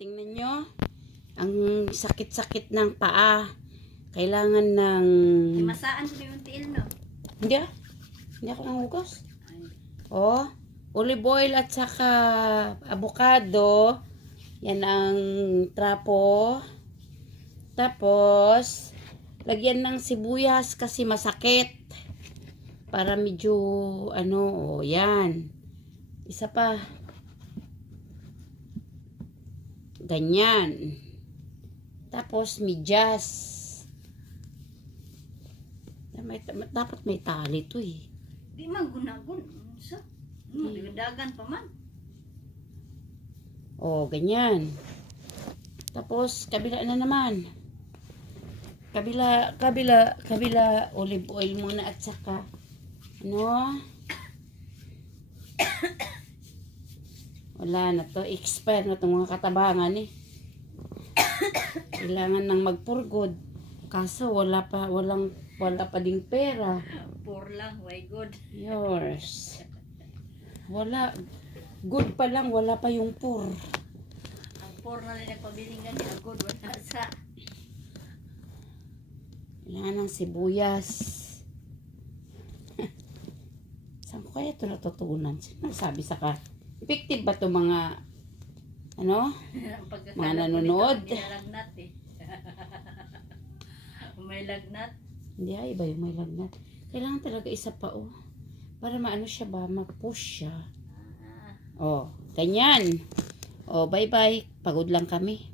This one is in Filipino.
tingnan nyo. Ang sakit-sakit ng paa. Kailangan ng... Masaan ko yung tiil, no? Hindi ah. Hindi ako nangugas. Oh, olive oil at saka avocado. Yan ang trapo. Tapos, lagyan ng sibuyas kasi masakit. Para medyo, oh, yan. Isa pa. Ganyan. Tapos, medyas. Dapat may tali to eh. Di man gunagun. So, dagan pa man. Oh, ganyan. Tapos, kabila na naman. Kabila, olive oil muna at saka, wala na to. Expire na itong mga katabangan eh. Kailangan nang magpurgod. Kaso, wala pa ding pera. Poor lang, why good? Yours. Wala. Good pa lang, wala pa yung poor. Ang poor na rin nagpabiling ganyan. Ang good, wala sa... Kailangan ng sibuyas. Saan ko kaya ito natutunan? Sino nagsabi sa ka? Effective ba ito mga, mga nanonood? May lagnat eh. May lagnat. Hindi ay, iba yung may lagnat. Kailangan talaga isa pa, oh. Para maano siya ba? Ma-push siya. Oh, ganyan. Oh, bye-bye. Pagod lang kami.